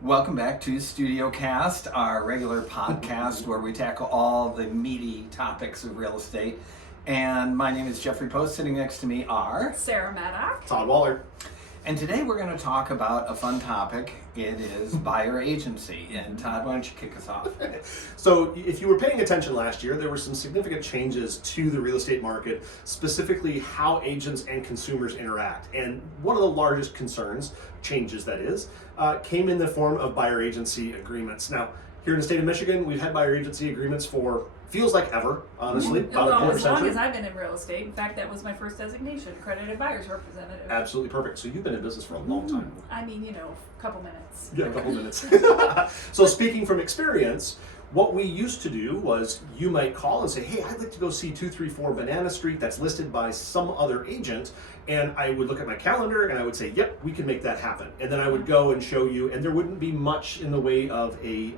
Welcome back to Studio Cast, our regular podcast where we tackle all the meaty topics of real estate. And my name is Jeffrey Post. Sitting next to me are Sarah Maddock. Todd Waller. And today we're going to talk about a fun topic. It is buyer agency. And Todd, why don't you kick us off? So if you were paying attention last year, there were some significant changes to the real estate market, specifically how agents and consumers interact. And one of the largest changes that is, came in the form of buyer agency agreements. Now, here in the state of Michigan, we've had buyer agency agreements for feels like ever, honestly. About a Well, quarter as long century. as I've been in real estate. In fact, that was my first designation, accredited buyer's representative. Absolutely perfect. So you've been in business for a long time. I mean, a couple minutes. Yeah, a couple minutes. So speaking from experience, what we used to do was you might call and say, hey, I'd like to go see 234 Banana Street that's listed by some other agent. And I would look at my calendar and I would say, yep, we can make that happen. And then I would go and show you, and there wouldn't be much in the way of a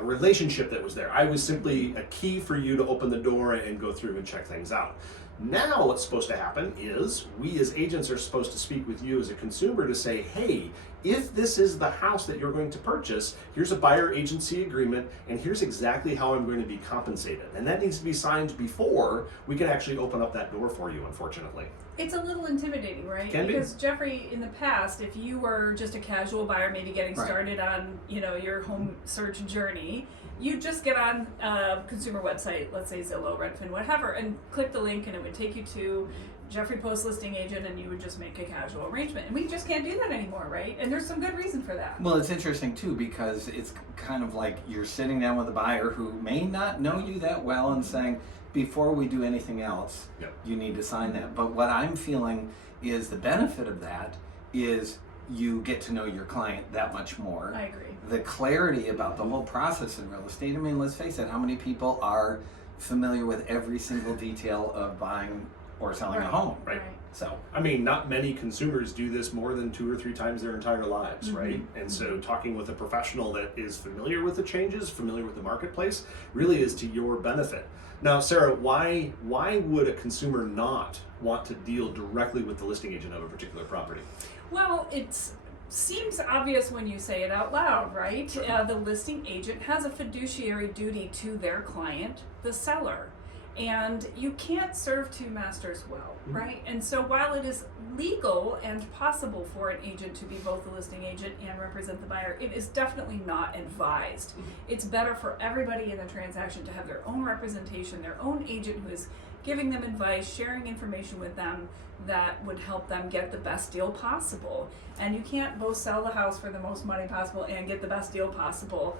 relationship that was there. I was simply a key for you to open the door and go through and check things out. Now what's supposed to happen is we as agents are supposed to speak with you as a consumer to say, hey, if this is the house that you're going to purchase, here's a buyer agency agreement and here's exactly how I'm going to be compensated. And that needs to be signed before we can actually open up that door for you, unfortunately. It's a little intimidating, right? Can be. Because Jeffrey, in the past, if you were just a casual buyer, maybe getting Right. started on, your home search journey, you just get on a consumer website, let's say Zillow, Redfin, whatever, and click the link and it would take you to Jeffrey Post listing agent and you would just make a casual arrangement. And we just can't do that anymore, right? And there's some good reason for that. Well, it's interesting too because it's kind of like you're sitting down with a buyer who may not know you that well and saying, before we do anything else, Yep. you need to sign that. But what I'm feeling is the benefit of that is you get to know your client that much more. I agree. The clarity about the whole process in real estate. I mean, let's face it, how many people are familiar with every single detail of buying or selling a home? Right. So, I mean, not many consumers do this more than 2 or 3 times their entire lives, Mhm. right? And so talking with a professional that is familiar with the changes, familiar with the marketplace, really is to your benefit. Now, Sarah, why would a consumer not want to deal directly with the listing agent of a particular property? Well, it seems obvious when you say it out loud, right? The listing agent has a fiduciary duty to their client, the seller. And you can't serve two masters well, right? And so while it is legal and possible for an agent to be both a listing agent and represent the buyer, it is definitely not advised. It's better for everybody in the transaction to have their own representation, their own agent who is giving them advice, sharing information with them that would help them get the best deal possible. And you can't both sell the house for the most money possible and get the best deal possible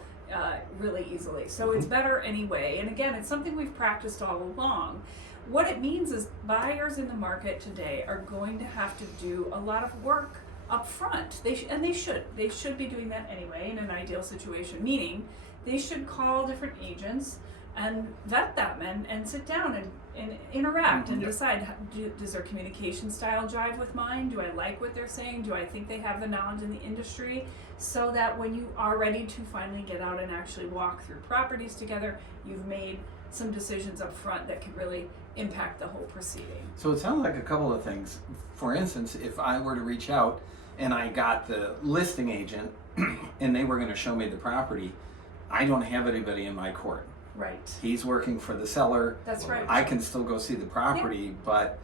really easily. So it's better anyway. And again, it's something we've practiced all along. What it means is buyers in the market today are going to have to do a lot of work up front. They should be doing that anyway in an ideal situation, meaning they should call different agents and vet them and sit down and interact and Yep. decide, does their communication style jive with mine? Do I like what they're saying? Do I think they have the knowledge in the industry? So that when you are ready to finally get out and actually walk through properties together, you've made some decisions up front that can really impact the whole proceeding. so it sounds like a couple of things. For instance, if I were to reach out and I got the listing agent and they were going to show me the property, I don't have anybody in my court. Right. He's working for the seller. That's right. I can still go see the property, but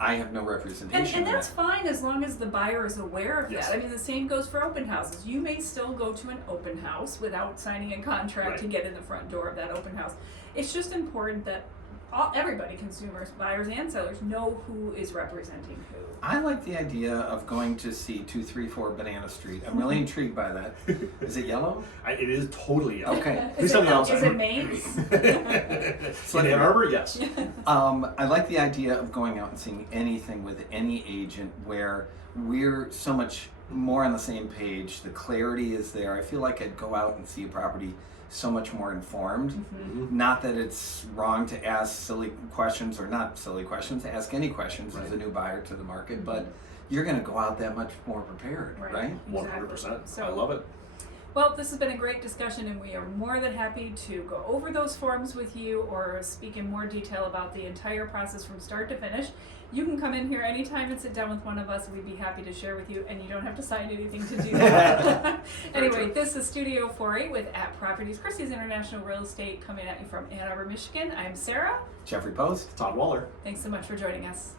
I have no representation. And in that's it. fine as long as the buyer is aware of Yes. that. I mean, the same goes for open houses. You may still go to an open house without signing a contract Right. to get in the front door of that open house. It's just important that everybody, consumers, buyers, and sellers, know who is representing who. I like the idea of going to see 234 Banana Street. I'm really intrigued by that. Is it yellow? It is totally yellow. Okay. Please tell me outside. Is it Maine's? In Ann Arbor, yes. I like the idea of going out and seeing anything with any agent where we're so much more on the same page. The clarity is there. I feel like I'd go out and see a property so much more informed. Not that it's wrong to ask silly questions, or not silly questions, to ask any questions as a new buyer to the market, but you're going to go out that much more prepared, right? 100%. So- I love it. Well, this has been a great discussion, and we are more than happy to go over those forms with you or speak in more detail about the entire process from start to finish. You can come in here anytime and sit down with one of us. We'd be happy to share with you, and you don't have to sign anything to do that. Anyway, this is Studio 48 with At Properties, Christie's International Real Estate, coming at you from Ann Arbor, Michigan. I'm Sarah. Jeffrey Post. Todd Waller. Thanks so much for joining us.